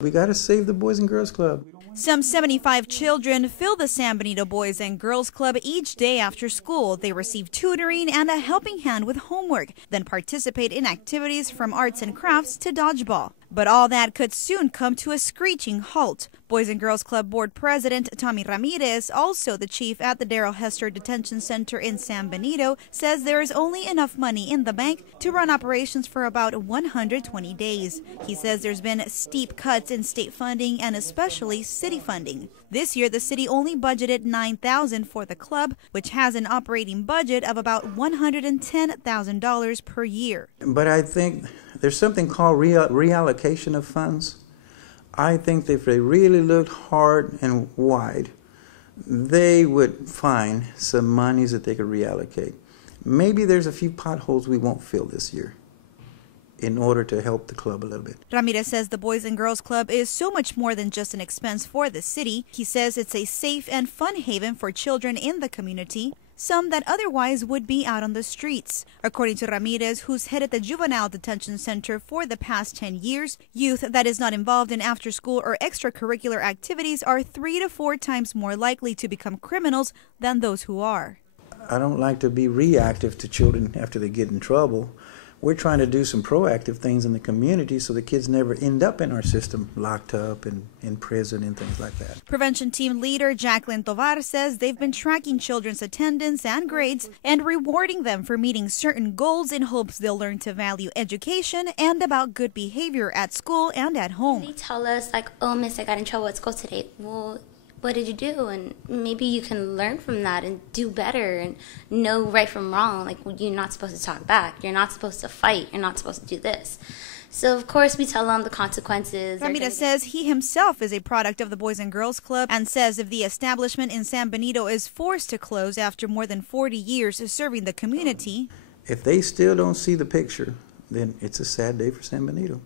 We got to save the Boys and Girls Club. Some 75 children fill the San Benito Boys and Girls Club each day after school. They receive tutoring and a helping hand with homework, then participate in activities from arts and crafts to dodgeball. But all that could soon come to a screeching halt. Boys and Girls Club Board President Tommy Ramirez, also the chief at the Darrell Hester Detention Center in San Benito, says there is only enough money in the bank to run operations for about 120 days. He says there's been steep cuts in state funding and especially city funding. This year, the city only budgeted $9,000 for the club, which has an operating budget of about $110,000 per year. But I think there's something called reallocation of funds. I think if they really looked hard and wide, they would find some monies that they could reallocate. Maybe there's a few potholes we won't fill this year in order to help the club a little bit. Ramirez says the Boys and Girls Club is so much more than just an expense for the city. He says it's a safe and fun haven for children in the community, some that otherwise would be out on the streets. According to Ramirez, who's headed the Juvenile Detention Center for the past 10 years, youth that is not involved in after-school or extracurricular activities are 3 to 4 times more likely to become criminals than those who are. I don't like to be reactive to children after they get in trouble. We're trying to do some proactive things in the community so the kids never end up in our system, locked up and in prison and things like that. Prevention team leader Jacqueline Tovar says they've been tracking children's attendance and grades and rewarding them for meeting certain goals in hopes they'll learn to value education and about good behavior at school and at home. They tell us, like, oh, miss, I got in trouble at school today. Well, what did you do? And maybe you can learn from that and do better and know right from wrong. Like, you're not supposed to talk back. You're not supposed to fight. You're not supposed to do this. So, of course, we tell them the consequences. Ramirez says he himself is a product of the Boys and Girls Club and says if the establishment in San Benito is forced to close after more than 40 years of serving the community, if they still don't see the picture, then it's a sad day for San Benito.